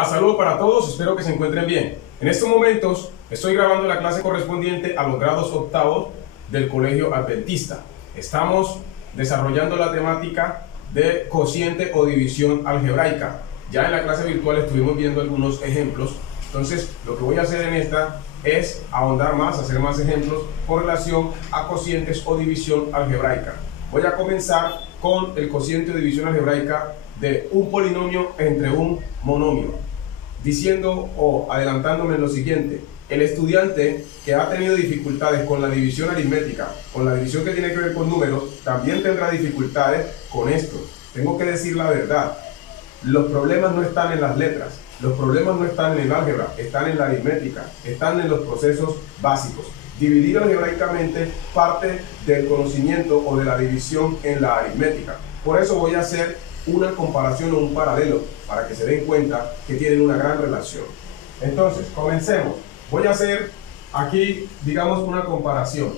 Hola, saludos para todos, espero que se encuentren bien. En estos momentos estoy grabando la clase correspondiente a los grados octavos del Colegio Adventista. Estamos desarrollando la temática de cociente o división algebraica. Ya en la clase virtual estuvimos viendo algunos ejemplos, entonces lo que voy a hacer en esta es ahondar más, hacer más ejemplos con relación a cocientes o división algebraica. Voy a comenzar con el cociente o división algebraica de un polinomio entre un monomio, diciendo o adelantándome en lo siguiente: el estudiante que ha tenido dificultades con la división aritmética, con la división que tiene que ver con números, también tendrá dificultades con esto. Tengo que decir la verdad, los problemas no están en las letras, los problemas no están en el álgebra, están en la aritmética, están en los procesos básicos. Dividir algebraicamente parte del conocimiento o de la división en la aritmética. Por eso voy a hacer una comparación o un paralelo para que se den cuenta que tienen una gran relación. Entonces, comencemos. Voy a hacer aquí, digamos, una comparación.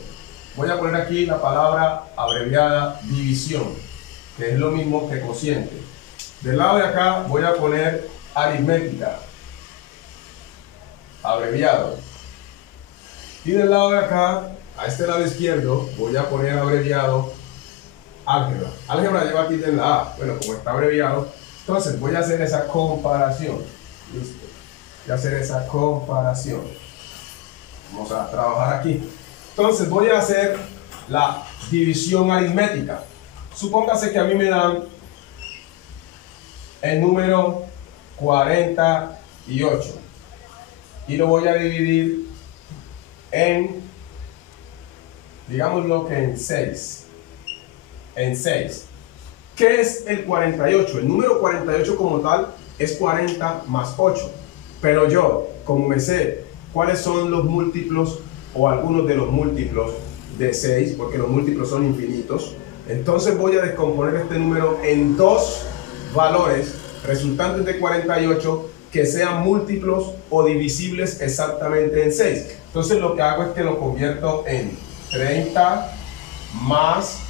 Voy a poner aquí la palabra abreviada división, que es lo mismo que cociente. Del lado de acá voy a poner aritmética, abreviado. Y del lado de acá, a este lado izquierdo, voy a poner abreviado álgebra. Álgebra lleva aquí en la A. Bueno, como está abreviado, entonces voy a hacer esa comparación. Listo. Voy a hacer esa comparación. Vamos a trabajar aquí. Entonces voy a hacer la división aritmética. Supóngase que a mí me dan el número 48 y lo voy a dividir en, digámoslo que en 6. En 6. ¿Qué es el 48? El número 48 como tal es 40 más 8. Pero yo, como me sé cuáles son los múltiplos o algunos de los múltiplos de 6, porque los múltiplos son infinitos, entonces voy a descomponer este número en dos valores resultantes de 48 que sean múltiplos o divisibles exactamente en 6. Entonces lo que hago es que lo convierto en 30 más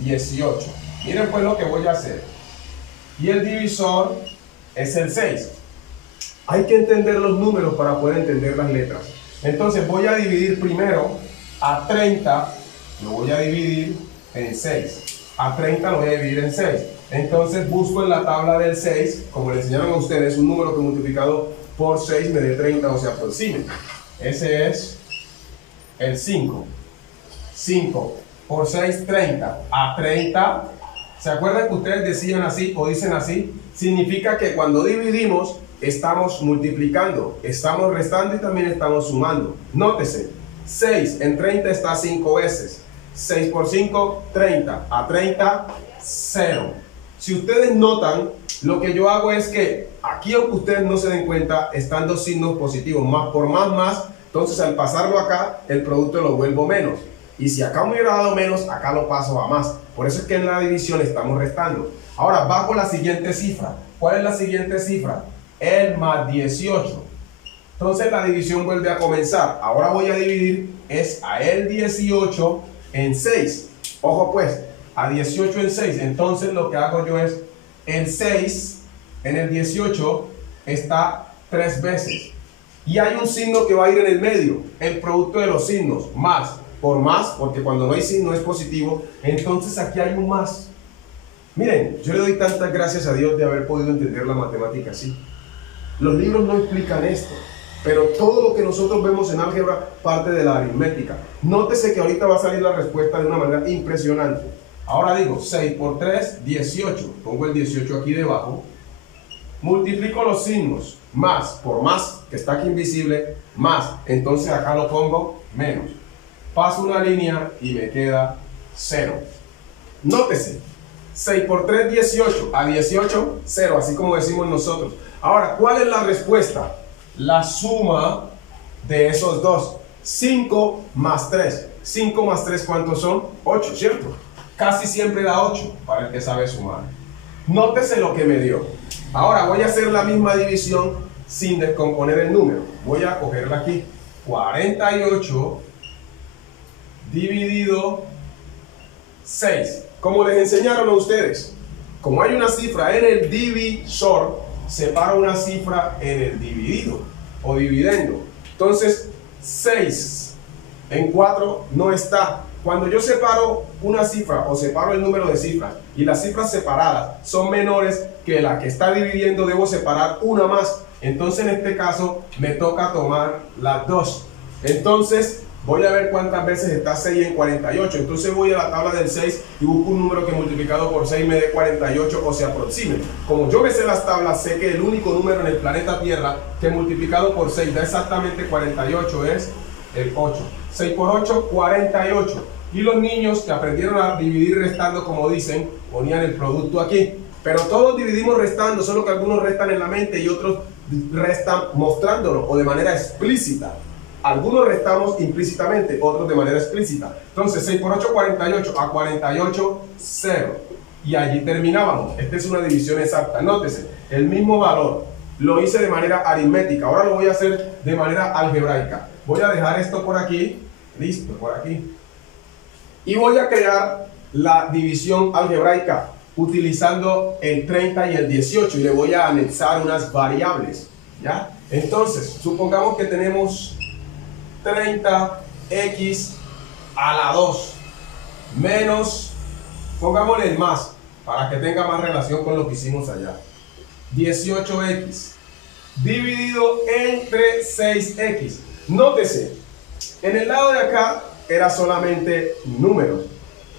18. Miren pues lo que voy a hacer. Y el divisor es el 6. Hay que entender los números para poder entender las letras. Entonces voy a dividir primero a 30, lo voy a dividir en 6. A 30 lo voy a dividir en 6. Entonces busco en la tabla del 6, como le enseñaron a ustedes, un número que multiplicado por 6 me dé 30 o se aproxime. Ese es el 5. 5 por 6, 30. A 30, ¿se acuerdan que ustedes decían así o dicen así? Significa que cuando dividimos estamos multiplicando, estamos restando y también estamos sumando. Nótese, 6 en 30 está 5 veces. 6 por 5, 30. A 30, 0. Si ustedes notan, lo que yo hago es que aquí, aunque ustedes no se den cuenta, están dos signos positivos, más por más, entonces al pasarlo acá, el producto lo vuelvo menos. Y si acá me hubiera dado menos, acá lo paso a más. Por eso es que en la división estamos restando. Ahora, bajo la siguiente cifra. ¿Cuál es la siguiente cifra? El más 18. Entonces la división vuelve a comenzar. Ahora voy a dividir es a el 18 en 6. Ojo pues, a 18 en 6. Entonces lo que hago yo es, el 6 en el 18 está 3 veces. Y hay un signo que va a ir en el medio. El producto de los signos, más por más, porque cuando no hay signo es positivo, entonces aquí hay un más. Miren, yo le doy tantas gracias a Dios de haber podido entender la matemática así. Los libros no explican esto, pero todo lo que nosotros vemos en álgebra parte de la aritmética. Nótese que ahorita va a salir la respuesta de una manera impresionante. Ahora digo, 6 por 3, 18. Pongo el 18 aquí debajo. Multiplico los signos, más por más, que está aquí invisible, más. Entonces acá lo pongo menos. Paso una línea y me queda 0. Nótese, 6 por 3, 18. A 18, 0, así como decimos nosotros. Ahora, ¿cuál es la respuesta? La suma de esos dos. 5 más 3. 5 más 3, ¿cuántos son? 8, ¿cierto? Casi siempre da 8 para el que sabe sumar. Nótese lo que me dio. Ahora voy a hacer la misma división sin descomponer el número. Voy a cogerla aquí. 48 dividido 6. Como les enseñaron a ustedes, como hay una cifra en el divisor, separo una cifra en el dividido o dividendo. Entonces, 6 en 4 no está. Cuando yo separo una cifra o separo el número de cifras y las cifras separadas son menores que la que está dividiendo, debo separar una más. Entonces, en este caso, me toca tomar las dos. Entonces, voy a ver cuántas veces está 6 en 48. Entonces voy a la tabla del 6 y busco un número que multiplicado por 6 me dé 48 o se aproxime. Como yo me sé las tablas, sé que el único número en el planeta Tierra que multiplicado por 6 da exactamente 48 es el 8. 6 por 8, 48. Y los niños que aprendieron a dividir restando, como dicen, ponían el producto aquí. Pero todos dividimos restando, solo que algunos restan en la mente y otros restan mostrándolo o de manera explícita. Algunos restamos implícitamente, otros de manera explícita. Entonces, 6 por 8, 48. A 48, 0. Y allí terminábamos. Esta es una división exacta. Nótese, el mismo valor. Lo hice de manera aritmética. Ahora lo voy a hacer de manera algebraica. Voy a dejar esto por aquí. Listo, por aquí. Y voy a crear la división algebraica utilizando el 30 y el 18. Y le voy a anexar unas variables. ¿Ya? Entonces, supongamos que tenemos 30x a la 2 menos, pongámosle el más para que tenga más relación con lo que hicimos allá, 18x dividido entre 6x. Nótese, en el lado de acá era solamente números,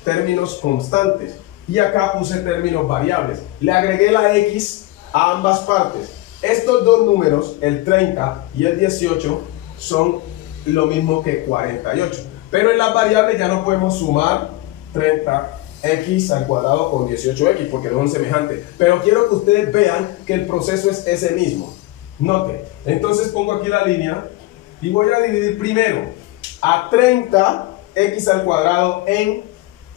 términos constantes, y acá puse términos variables. Le agregué la x a ambas partes. Estos dos números, el 30 y el 18, son lo mismo que 48, pero en las variables ya no podemos sumar 30x al cuadrado con 18x porque no son semejantes, pero quiero que ustedes vean que el proceso es ese mismo. Note, entonces pongo aquí la línea y voy a dividir primero a 30x al cuadrado en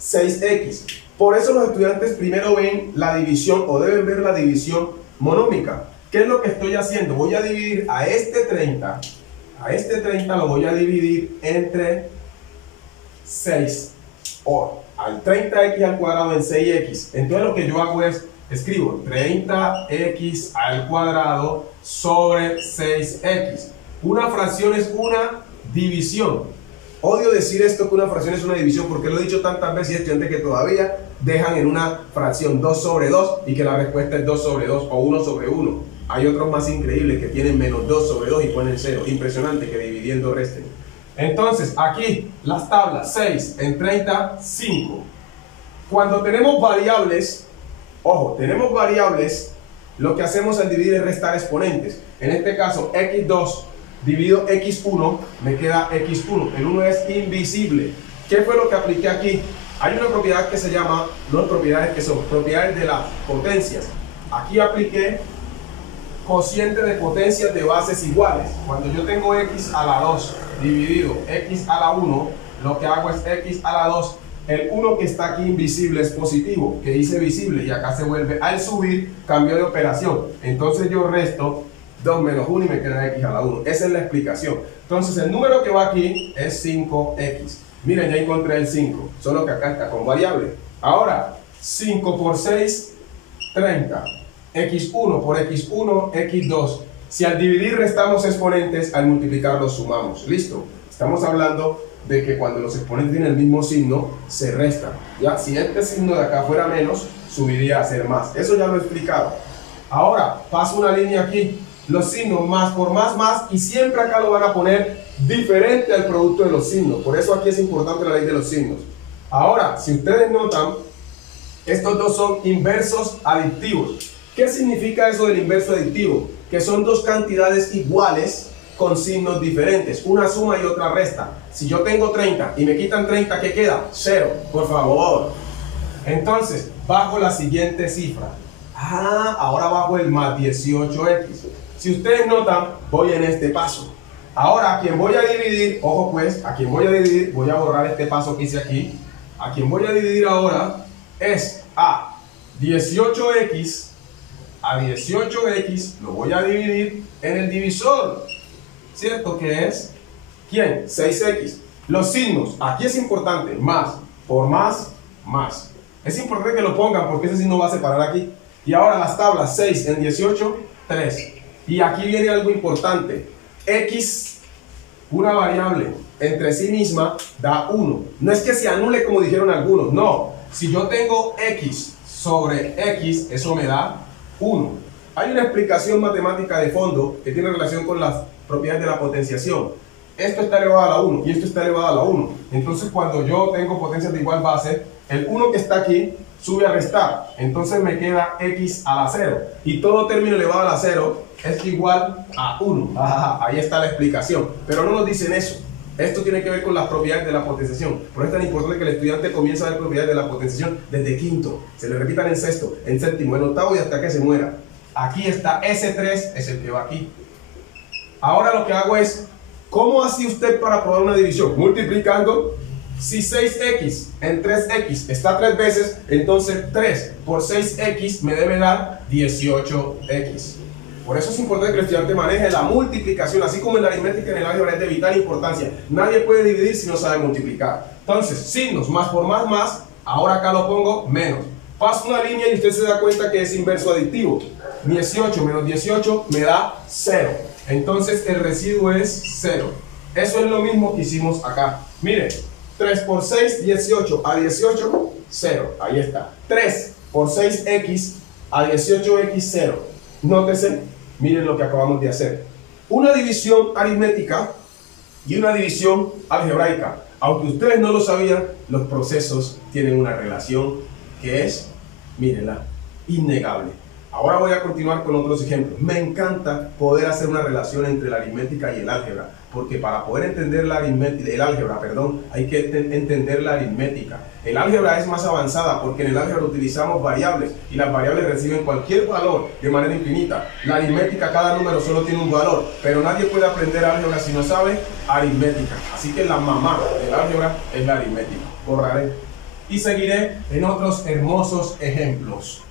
6x. Por eso los estudiantes primero ven la división o deben ver la división monómica. ¿Qué es lo que estoy haciendo? Voy a dividir a este 30 lo voy a dividir entre 6 o al 30x al cuadrado en 6x. Entonces lo que yo hago es, escribo 30x al cuadrado sobre 6x. Una fracción es una división. Odio decir esto, que una fracción es una división, porque lo he dicho tantas veces y hay estudiantes que todavía dejan en una fracción 2 sobre 2 y que la respuesta es 2 sobre 2 o 1 sobre 1. Hay otros más increíbles que tienen menos 2 sobre 2 y ponen 0. Impresionante que dividiendo resten. Entonces, aquí las tablas 6 en 30, 5. Cuando tenemos variables, ojo, tenemos variables, lo que hacemos al dividir es restar exponentes. En este caso, x2 dividido x1 me queda x1. El 1 es invisible. ¿Qué fue lo que apliqué aquí? Hay una propiedad que se llama, no propiedades que son propiedades de las potencias. Aquí apliqué cociente de potencias de bases iguales. Cuando yo tengo x a la 2 dividido x a la 1, lo que hago es x a la 2. El 1 que está aquí invisible es positivo, que dice visible, y acá se vuelve, al subir, cambio de operación. Entonces yo resto 2 menos 1 y me queda x a la 1. Esa es la explicación. Entonces el número que va aquí es 5x. Miren, ya encontré el 5, solo que acá está con variable. Ahora, 5 por 6, 30. x1 por x1, x2. Si al dividir restamos exponentes, al multiplicar los sumamos. ¿Listo? Estamos hablando de que cuando los exponentes tienen el mismo signo, se restan. ¿Ya? Si este signo de acá fuera menos, subiría a ser más. Eso ya lo he explicado. Ahora, paso una línea aquí. Los signos más por más, y siempre acá lo van a poner diferente al producto de los signos. Por eso aquí es importante la ley de los signos. Ahora, si ustedes notan, estos dos son inversos adictivos. ¿Qué significa eso del inverso aditivo? Que son dos cantidades iguales con signos diferentes, una suma y otra resta. Si yo tengo 30 y me quitan 30, ¿qué queda? 0, por favor. Entonces, bajo la siguiente cifra. Ahora bajo el más 18x. Si ustedes notan, voy en este paso. Ahora, a quien voy a dividir, ojo pues, a quien voy a dividir, voy a borrar este paso que hice aquí. A quien voy a dividir ahora es a 18x. A 18x lo voy a dividir en el divisor, ¿cierto? Que es, ¿quién? 6x. Los signos, aquí es importante, más por más. Es importante que lo pongan porque ese signo va a separar aquí. Y ahora las tablas 6 en 18 3. Y aquí viene algo importante. X, una variable entre sí misma, da 1. No es que se anule como dijeron algunos, no. Si yo tengo X sobre X, eso me da 1. Hay una explicación matemática de fondo que tiene relación con las propiedades de la potenciación. Esto está elevado a la 1 y esto está elevado a la 1. Entonces cuando yo tengo potencias de igual base, el 1 que está aquí sube a restar. Entonces me queda X a la 0. Y todo término elevado a la 0 es igual a 1. Ahí está la explicación. Pero no nos dicen eso. Esto tiene que ver con las propiedades de la potenciación. Por eso es tan importante que el estudiante comience a ver propiedades de la potenciación desde quinto. Se le repitan en sexto, en séptimo, en octavo y hasta que se muera. Aquí está S3, es el que va aquí. Ahora lo que hago es, ¿cómo hace usted para probar una división? Multiplicando. Si 6x en 3x está 3 veces, entonces 3 por 6x me debe dar 18x. Por eso es importante que el estudiante maneje la multiplicación, así como en la aritmética en el álgebra es de vital importancia. Nadie puede dividir si no sabe multiplicar. Entonces, signos, más por más, ahora acá lo pongo menos. Paso una línea y usted se da cuenta que es inverso aditivo. 18 menos 18 me da 0. Entonces el residuo es 0. Eso es lo mismo que hicimos acá. Mire, 3 por 6, 18. A 18, 0. Ahí está. 3 por 6x a 18x, 0. Nótese, miren lo que acabamos de hacer. Una división aritmética y una división algebraica. Aunque ustedes no lo sabían, los procesos tienen una relación que es, mírenla, innegable. Ahora voy a continuar con otros ejemplos. Me encanta poder hacer una relación entre la aritmética y el álgebra, porque para poder entender la aritmética, el álgebra, hay que entender la aritmética. El álgebra es más avanzada porque en el álgebra utilizamos variables y las variables reciben cualquier valor de manera infinita. La aritmética, cada número solo tiene un valor, pero nadie puede aprender álgebra si no sabe aritmética. Así que la mamá del álgebra es la aritmética. Borraré y seguiré en otros hermosos ejemplos.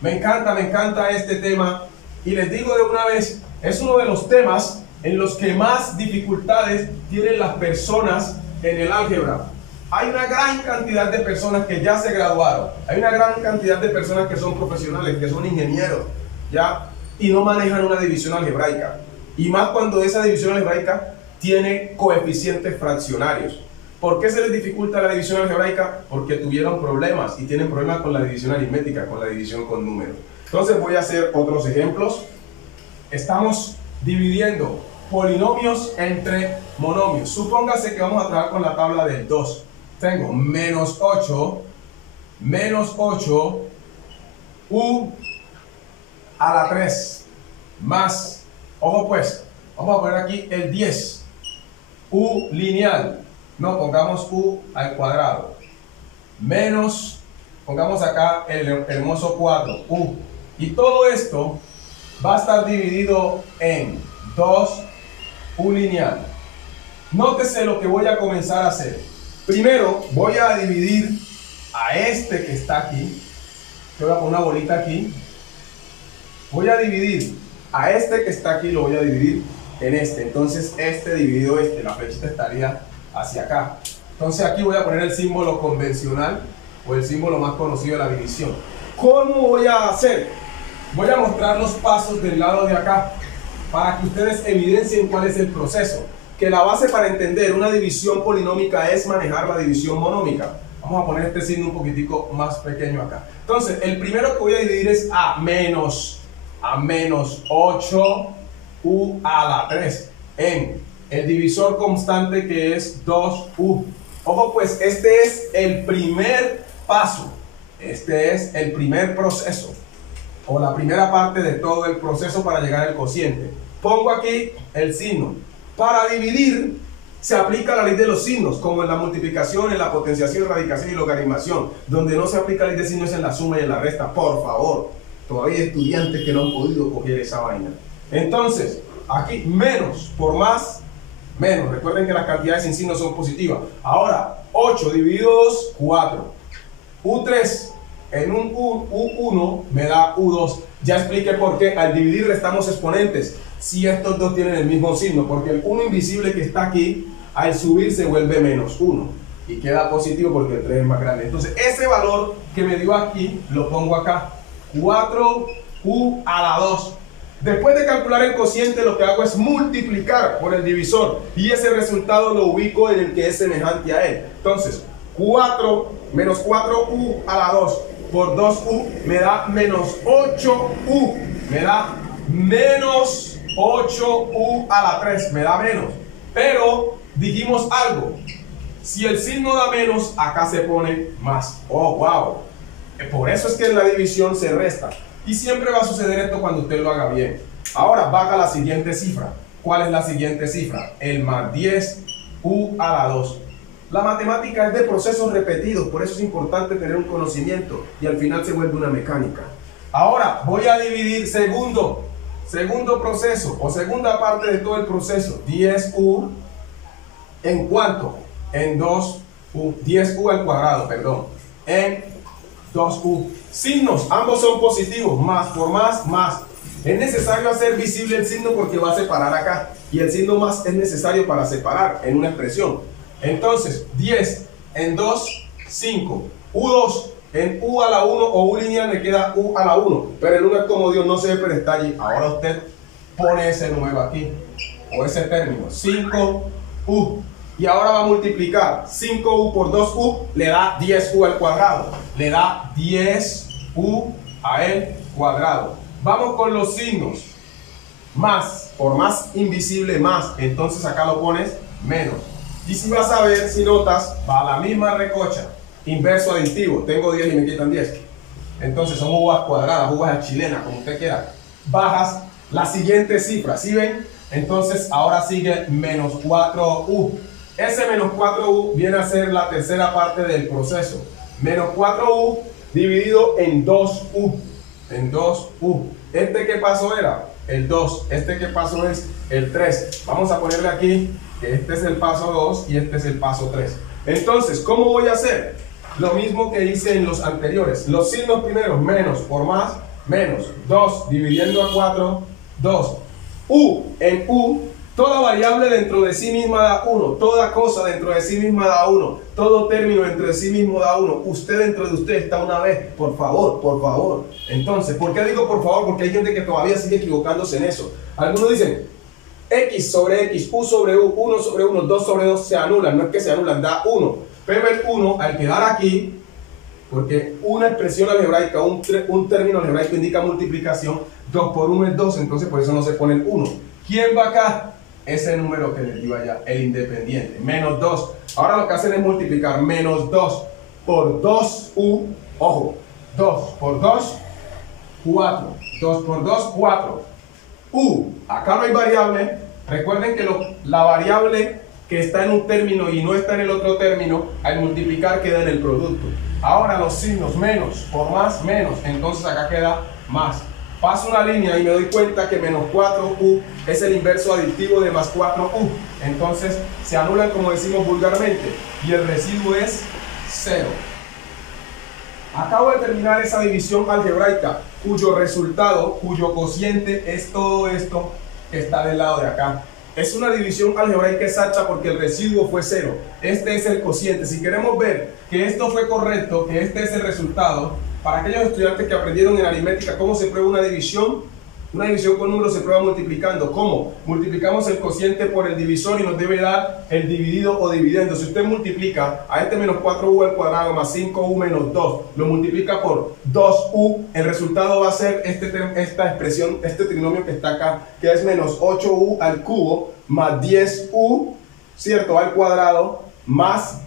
Me encanta este tema y les digo de una vez, es uno de los temas en los que más dificultades tienen las personas en el álgebra. Hay una gran cantidad de personas que ya se graduaron, hay una gran cantidad de personas que son profesionales, que son ingenieros, ¿ya? Y no manejan una división algebraica. Y más cuando esa división algebraica tiene coeficientes fraccionarios. ¿Por qué se les dificulta la división algebraica? Porque tuvieron problemas y tienen problemas con la división aritmética, con la división con números. Entonces voy a hacer otros ejemplos. Estamos dividiendo polinomios entre monomios. Supóngase que vamos a trabajar con la tabla del 2. Tengo menos 8, u a la 3, más, ojo pues, vamos a poner aquí el 10, u lineal. No, pongamos u al cuadrado. Menos, pongamos acá el hermoso 4, u. Y todo esto va a estar dividido en 2, u lineal. Nótese lo que voy a comenzar a hacer. Primero voy a dividir a este que está aquí. Yo voy a poner una bolita aquí. Voy a dividir a este que está aquí, lo voy a dividir en este. Entonces este dividido este, la flechita estaría hacia acá. Entonces aquí voy a poner el símbolo convencional o el símbolo más conocido de la división. ¿Cómo voy a hacer? Voy a mostrar los pasos del lado de acá para que ustedes evidencien cuál es el proceso. Que la base para entender una división polinómica es manejar la división monómica. Vamos a poner este signo un poquitico más pequeño acá. Entonces el primero que voy a dividir es a menos 8 u a la 3 en el divisor constante que es 2u. Ojo pues, este es el primer paso, este es el primer proceso o la primera parte de todo el proceso para llegar al cociente. Pongo aquí el signo. Para dividir se aplica la ley de los signos, como en la multiplicación, en la potenciación, radicación y logaritmación. Donde no se aplica la ley de signos es en la suma y en la resta, por favor. Todavía hay estudiantes que no han podido coger esa vaina. Entonces, aquí menos por más, menos. Recuerden que las cantidades sin signos son positivas. Ahora, 8 dividido 2, 4. U3 en un U1 me da U2. Ya expliqué por qué. Al dividir restamos exponentes. Si estos dos tienen el mismo signo, porque el 1 invisible que está aquí, al subir se vuelve menos 1. Y queda positivo porque el 3 es más grande. Entonces, ese valor que me dio aquí, lo pongo acá. 4u a la 2. Después de calcular el cociente, lo que hago es multiplicar por el divisor y ese resultado lo ubico en el que es semejante a él. Entonces, 4 menos 4u a la 2 por 2u me da menos 8u, me da menos 8u a la 3, me da menos. Pero dijimos algo, si el signo da menos, acá se pone más. Oh, wow. Por eso es que en la división se resta. Y siempre va a suceder esto cuando usted lo haga bien. Ahora baja la siguiente cifra. ¿Cuál es la siguiente cifra? El más 10u a la 2. La matemática es de procesos repetidos, por eso es importante tener un conocimiento y al final se vuelve una mecánica. Ahora voy a dividir segundo proceso o segunda parte de todo el proceso. 10u en cuánto? En 2u. 10u al cuadrado, perdón. En 2u. Signos, ambos son positivos, más por más. Es necesario hacer visible el signo porque va a separar acá. Y el signo más es necesario para separar en una expresión. Entonces, 10 en 2, 5. U2 en u a la 1 o u lineal me queda u a la 1. Pero el 1 es como Dios, no se ve, pero está allí. Ahora usted pone ese nuevo aquí. O ese término. 5u. Y ahora va a multiplicar 5u por 2u, le da 10u al cuadrado. Le da 10u al cuadrado. Vamos con los signos. Más, por más invisible, más. Entonces acá lo pones menos. Y si vas a ver, si notas, va a la misma recocha. Inverso aditivo. Tengo 10 y me quitan 10. Entonces son uvas cuadradas, uvas chilenas, como usted quiera. Bajas la siguiente cifra. ¿Sí ven? Entonces ahora sigue menos 4u. Ese menos 4u viene a ser la tercera parte del proceso. Menos 4u dividido en 2u. En 2u. ¿Este qué paso era? El 2. Este qué paso es el 3. Vamos a ponerle aquí que este es el paso 2 y este es el paso 3. Entonces, ¿cómo voy a hacer? Lo mismo que hice en los anteriores. Los signos primeros, menos por más, menos. 2 dividiendo a 4, 2. U en u. Toda variable dentro de sí misma da 1, toda cosa dentro de sí misma da 1, todo término dentro de sí mismo da 1, usted dentro de usted está una vez, por favor, por favor. Entonces, ¿por qué digo por favor? Porque hay gente que todavía sigue equivocándose en eso. Algunos dicen, x sobre x, u sobre u, 1 sobre 1, 2 sobre 2 se anulan, no es que se anulan, da 1. Pero el 1 al quedar aquí, porque una expresión algebraica, un término algebraico indica multiplicación, 2 por 1 es 2, entonces por eso no se pone el 1. ¿Quién va acá? Ese número que les digo allá, el independiente, menos 2. Ahora lo que hacen es multiplicar menos 2 por 2u, ojo, 2 por 2, 4, 2 por 2, 4. U, acá no hay variable. Recuerden que la variable que está en un término y no está en el otro término, al multiplicar queda en el producto. Ahora los signos, menos por más, menos, entonces acá queda más. Paso una línea y me doy cuenta que menos 4u es el inverso aditivo de más 4u. Entonces se anulan como decimos vulgarmente y el residuo es 0. Acabo de terminar esa división algebraica cuyo resultado, cuyo cociente es todo esto que está del lado de acá. Es una división algebraica exacta porque el residuo fue 0. Este es el cociente. Si queremos ver que esto fue correcto, que este es el resultado, para aquellos estudiantes que aprendieron en aritmética cómo se prueba una división con números se prueba multiplicando. ¿Cómo? Multiplicamos el cociente por el divisor y nos debe dar el dividido o dividendo. Si usted multiplica a este menos 4u al cuadrado más 5u menos 2, lo multiplica por 2u, el resultado va a ser esta expresión, este trinomio que está acá, que es menos 8u al cubo más 10u, ¿cierto? Al cuadrado más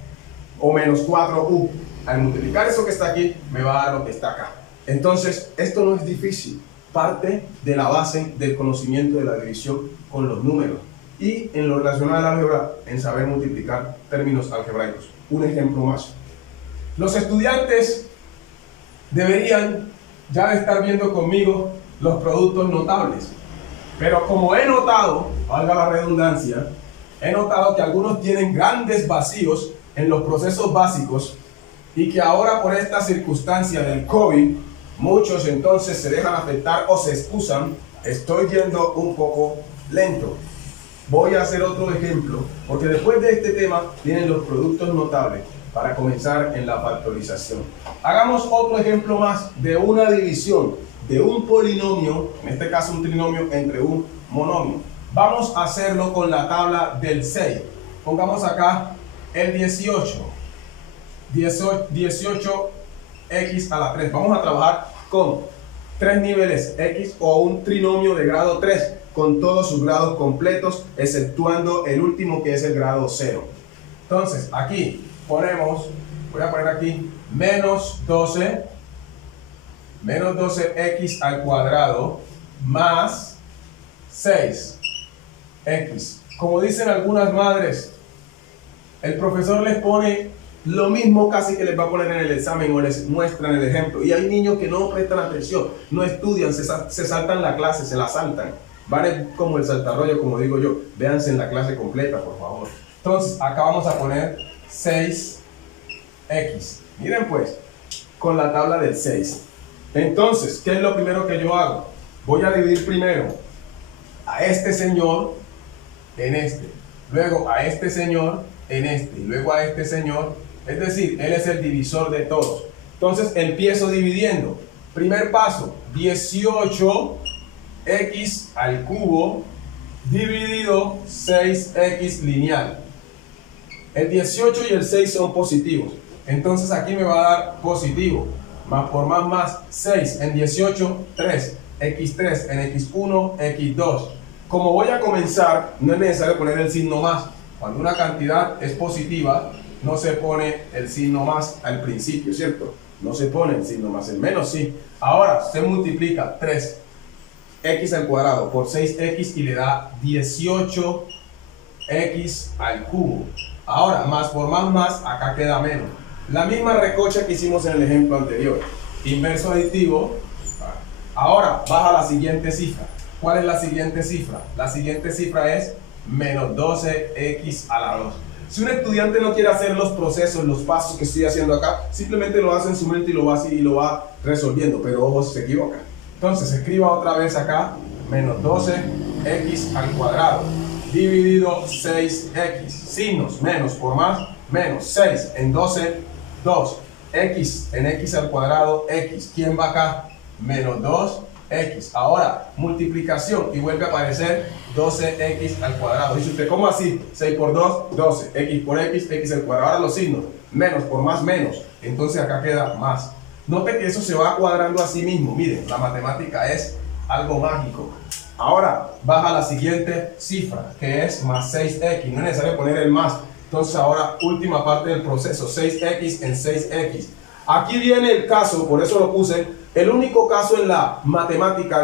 o menos 4u. Al multiplicar eso que está aquí, me va a dar lo que está acá. Entonces, esto no es difícil. Parte de la base del conocimiento de la división con los números. Y en lo relacionado al álgebra, en saber multiplicar términos algebraicos. Un ejemplo más. Los estudiantes deberían ya de estar viendo conmigo los productos notables. Pero como he notado, valga la redundancia, he notado que algunos tienen grandes vacíos en los procesos básicos y que ahora por esta circunstancia del COVID, muchos entonces se dejan afectar o se excusan. Estoy yendo un poco lento. Voy a hacer otro ejemplo, porque después de este tema vienen los productos notables para comenzar en la factorización. Hagamos otro ejemplo más de una división de un polinomio, en este caso un trinomio entre un monomio. Vamos a hacerlo con la tabla del 6. Pongamos acá el 18. 18x a la 3. Vamos a trabajar con 3 niveles x o un trinomio de grado 3 con todos sus grados completos, exceptuando el último que es el grado 0. Entonces, aquí ponemos, voy a poner aquí menos 12x al cuadrado más 6x. Como dicen algunas madres, el profesor les pone lo mismo casi que les va a poner en el examen o les muestran el ejemplo. Y hay niños que no prestan atención, no estudian, se saltan la clase, se la saltan. Vale como el saltarrollo, como digo yo. Véanse en la clase completa, por favor. Entonces, acá vamos a poner 6x. Miren pues, con la tabla del 6. Entonces, ¿qué es lo primero que yo hago? Voy a dividir primero a este señor en este. Luego a este señor en este. Y luego a este señor. Es decir, él es el divisor de todos. Entonces, empiezo dividiendo. Primer paso, 18x al cubo dividido 6x lineal. El 18 y el 6 son positivos. Entonces aquí me va a dar positivo. Más por más 6 en 18, 3. x3 en x1, x2. Como voy a comenzar, no es necesario poner el signo más. Cuando una cantidad es positiva, no se pone el signo más al principio, ¿cierto? No se pone el signo más, el menos sí. Ahora se multiplica 3x al cuadrado por 6x y le da 18x al cubo. Ahora, más por más, acá queda menos. La misma recocha que hicimos en el ejemplo anterior. Inverso aditivo. Ahora, baja la siguiente cifra. ¿Cuál es la siguiente cifra? La siguiente cifra es menos 12x a la 2. Si un estudiante no quiere hacer los procesos, los pasos que estoy haciendo acá, simplemente lo hace en su mente y lo va resolviendo, pero ojo si se equivoca. Entonces, escriba otra vez acá, menos 12x al cuadrado, dividido 6x, signos, menos por más, menos 6 en 12, 2, x en x al cuadrado, x, ¿quién va acá? Menos 2x. Ahora, multiplicación y vuelve a aparecer 12x al cuadrado. Dice usted, ¿cómo así? 6 por 2, 12. X por x, x al cuadrado. Ahora los signos, menos por más, menos. Entonces acá queda más. Note que eso se va cuadrando a sí mismo. Miren, la matemática es algo mágico. Ahora, baja la siguiente cifra, que es más 6x. No es necesario poner el más. Entonces ahora, última parte del proceso, 6x en 6x. Aquí viene el caso, por eso lo puse, el único caso en la matemática,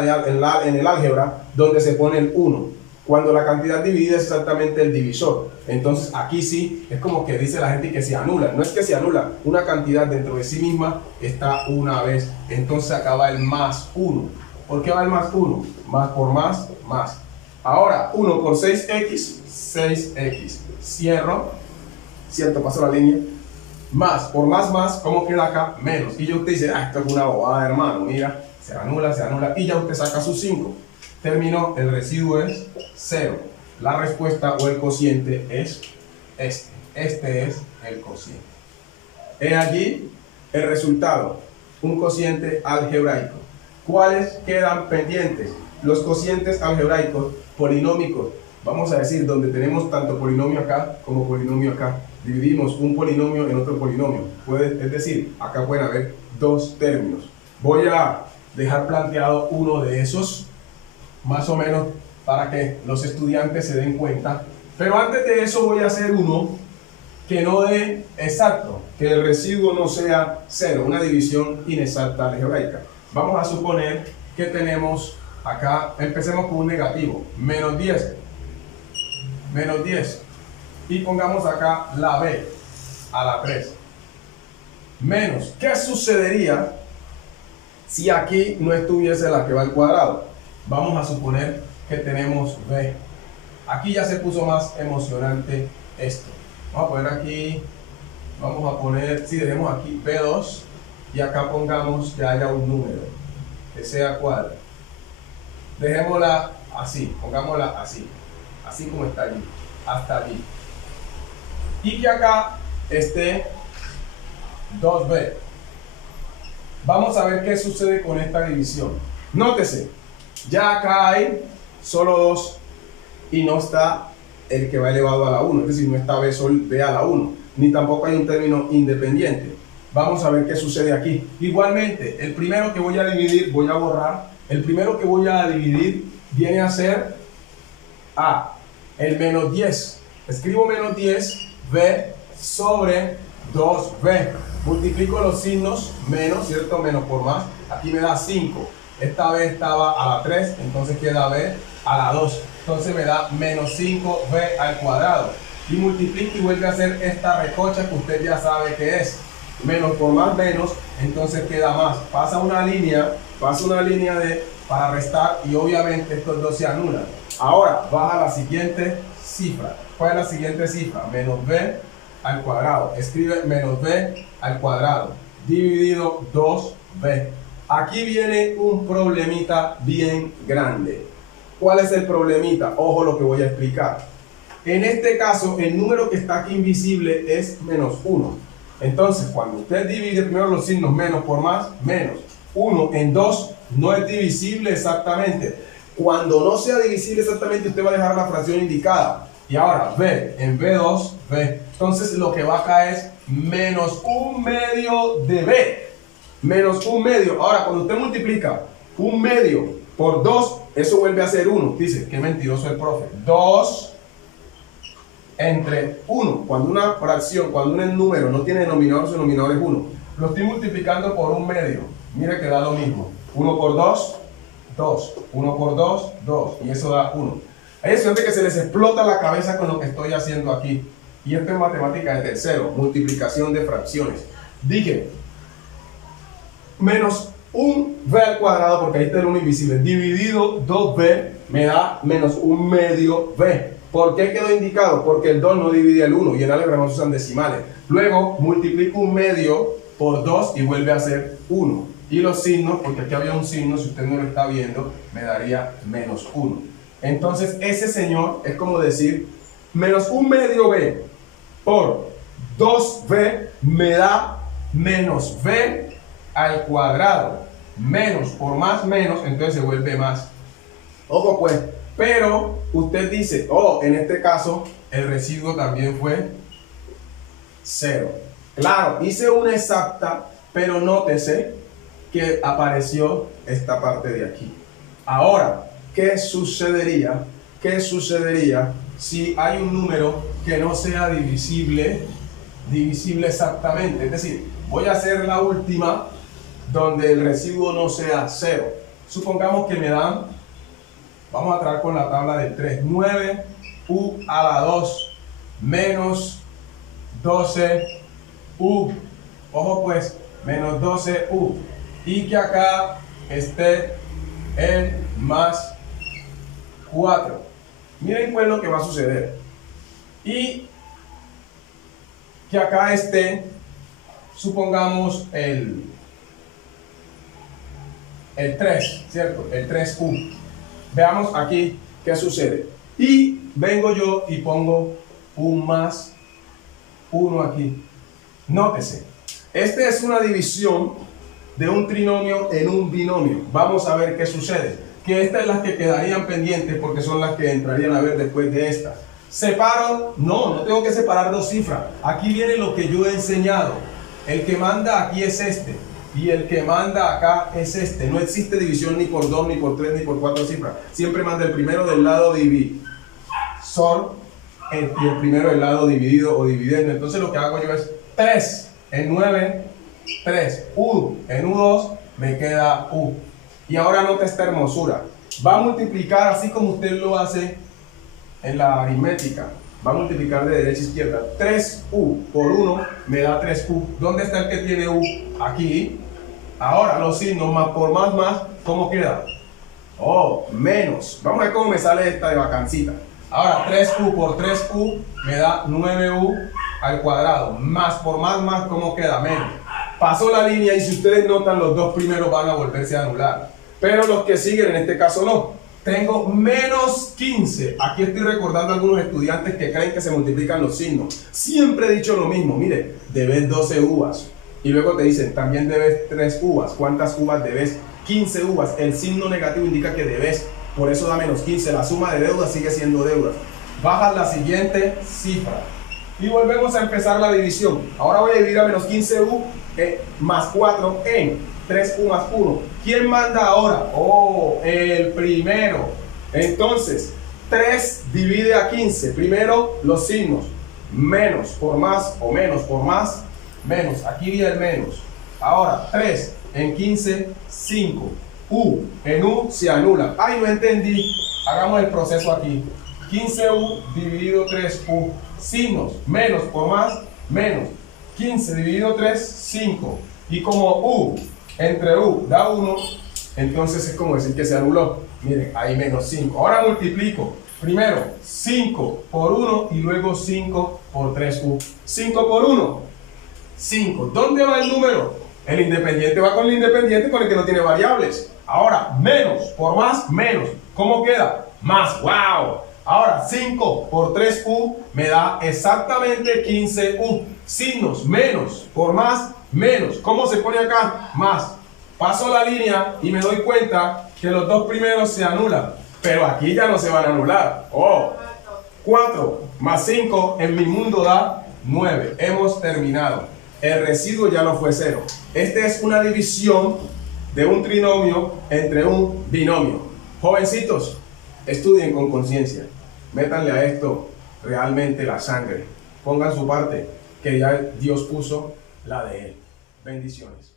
en el álgebra, donde se pone el 1. Cuando la cantidad dividida es exactamente el divisor. Entonces aquí sí, es como que dice la gente que se anula. No es que se anula, una cantidad dentro de sí misma está una vez. Entonces acá va el más 1. ¿Por qué va el más 1? Más por más, más. Ahora, 1 por 6x, 6x. Cierro, ¿cierto? Paso la línea. Más por más, ¿cómo queda acá? Menos. Y yo usted dice, esto es una bobada, hermano. Mira, se anula, y ya usted saca sus 5. Terminó, el residuo es 0. La respuesta o el cociente es este. Este es el cociente. He allí el resultado, un cociente algebraico. ¿Cuáles quedan pendientes? Los cocientes algebraicos polinómicos. Vamos a decir, donde tenemos tanto polinomio acá como polinomio acá. Dividimos un polinomio en otro polinomio. Es decir, acá pueden haber dos términos. Voy a dejar planteado uno de esos, más o menos, para que los estudiantes se den cuenta. Pero antes de eso voy a hacer uno que no dé exacto, que el residuo no sea 0, una división inexacta algebraica. Vamos a suponer que tenemos acá, empecemos con un negativo, menos 10. Menos 10. Y pongamos acá la b a la 3. Menos, ¿qué sucedería si aquí no estuviese la que va al cuadrado? Vamos a suponer que tenemos b. Aquí ya se puso más emocionante esto. Vamos a poner aquí, si dejemos aquí b2 y acá pongamos que haya un número que sea cuadro. Dejémosla así, pongámosla así como está allí, hasta allí. Y que acá esté 2b. Vamos a ver qué sucede con esta división. Nótese, ya acá hay solo 2 y no está el que va elevado a la 1, es decir, no está b sol b a la 1, ni tampoco hay un término independiente. Vamos a ver qué sucede aquí. Igualmente, el primero que voy a dividir, voy a borrar, el primero que voy a dividir viene a ser a el menos 10. Escribo menos 10 b sobre 2b. Multiplico los signos, menos, ¿cierto? Menos por más. Aquí me da 5. Esta b estaba a la 3, entonces queda b a la 2. Entonces me da menos 5b al cuadrado. Y multiplico y vuelve a hacer esta recocha que usted ya sabe que es. Menos por más menos, entonces queda más. Pasa una línea para restar y obviamente estos dos se anulan. Ahora baja la siguiente cifra. ¿Cuál es la siguiente cifra? Menos b al cuadrado. Escribe menos b al cuadrado dividido 2b. Aquí viene un problemita bien grande. ¿Cuál es el problemita? Ojo lo que voy a explicar. En este caso, el número que está aquí invisible es menos 1. Entonces, cuando usted divide primero los signos menos por más, menos. 1 en 2 no es divisible exactamente. Cuando no sea divisible exactamente, usted va a dejar la fracción indicada. Y ahora, b en b2, b. Entonces, lo que va acá es menos 1/2 de b. Menos 1/2. Ahora, cuando usted multiplica 1/2 por 2, eso vuelve a ser 1. Dice, qué mentiroso el profe. 2 entre 1. Cuando una fracción, cuando un número no tiene denominador, su denominador es 1. Lo estoy multiplicando por 1/2. Mire que da lo mismo. 1 por 2, 2. 1 por 2, 2. Y eso da 1. Hay estudiantes que se les explota la cabeza con lo que estoy haciendo aquí. Y esto es matemática de tercero, multiplicación de fracciones. Dije, menos 1b al cuadrado, porque ahí está el 1 invisible, dividido 2b me da menos 1/2b. ¿Por qué quedó indicado? Porque el 2 no divide el 1 y en álgebra no se usan decimales. Luego multiplico 1/2 por 2 y vuelve a ser 1. Y los signos, porque aquí había un signo, si usted no lo está viendo, me daría menos 1. Entonces ese señor es como decir, menos 1/2b por 2b me da menos b al cuadrado. Menos por más menos, entonces se vuelve más. Ojo pues, pero usted dice, oh, en este caso el residuo también fue 0. Claro, hice una exacta, pero nótese que apareció esta parte de aquí. Ahora, ¿qué sucedería? ¿Qué sucedería si hay un número que no sea divisible exactamente? Es decir, voy a hacer la última donde el residuo no sea 0. Supongamos que me dan, vamos a traer con la tabla del 3, 9u a la 2 menos 12u. Ojo pues, menos 12u. Y que acá esté el más 4. Miren pues lo que va a suceder. Y que acá esté, supongamos, el 3, ¿cierto? El 3u. Veamos aquí qué sucede. Y vengo yo y pongo un más 1 aquí. Nótese, esta es una división de un trinomio en un binomio. Vamos a ver qué sucede. Que estas es las que quedarían pendientes porque son las que entrarían a ver después de esta. ¿Separo? No tengo que separar dos cifras. Aquí viene lo que yo he enseñado. El que manda aquí es este. Y el que manda acá es este. No existe división ni por 2, ni por 3, ni por 4 cifras. Siempre manda el primero del lado divisor y el primero del lado dividido o dividendo. Entonces lo que hago yo es 3 en 9, 3. U en U2 me queda U. Y ahora nota esta hermosura. Va a multiplicar así como usted lo hace en la aritmética. Va a multiplicar de derecha a izquierda. 3u por 1 me da 3u. ¿Dónde está el que tiene u? Aquí. Ahora los signos más por más, ¿cómo queda? Oh, menos. Vamos a ver cómo me sale esta de vacancita. Ahora 3u por 3u me da 9u al cuadrado. Más por más, ¿cómo queda? Menos. Pasó la línea y si ustedes notan, los dos primeros van a volverse a anular. Pero los que siguen en este caso no. Tengo menos 15. Aquí estoy recordando a algunos estudiantes que creen que se multiplican los signos. Siempre he dicho lo mismo. Mire, debes 12 uvas. Y luego te dicen, también debes 3 uvas. ¿Cuántas uvas debes? 15 uvas. El signo negativo indica que debes, por eso da menos 15. La suma de deudas sigue siendo deuda. Bajas la siguiente cifra y volvemos a empezar la división. Ahora voy a dividir a menos 15u más 4 en 3u más 1. ¿Quién manda ahora? Oh, el primero. Entonces 3 divide a 15. Primero los signos. Menos por más o menos por más. Menos. Aquí viene el menos. Ahora 3 en 15, 5. U en U se anula. Ay, no entendí. Hagamos el proceso aquí. 15u dividido 3u. Signos. Menos por más. Menos. 15 dividido 3, 5. Y como u entre u da 1, entonces es como decir que se anuló. Miren, ahí menos 5. Ahora multiplico. Primero 5 por 1 y luego 5 por 3u. 5 por 1, 5. ¿Dónde va el número? El independiente va con el independiente, con el que no tiene variables. Ahora, menos por más, menos. ¿Cómo queda? Más. ¡Wow! Ahora, 5 por 3u me da exactamente 15u. Signos, menos por más, menos. ¿Cómo se pone acá? Más. Paso la línea y me doy cuenta que los dos primeros se anulan. Pero aquí ya no se van a anular. Oh, 4 más 5 en mi mundo da 9. Hemos terminado. El residuo ya no fue 0. Esta es una división de un trinomio entre un binomio. Jovencitos, estudien con conciencia. Métanle a esto realmente la sangre. Pongan su parte, que ya Dios puso la de Él. Bendiciones.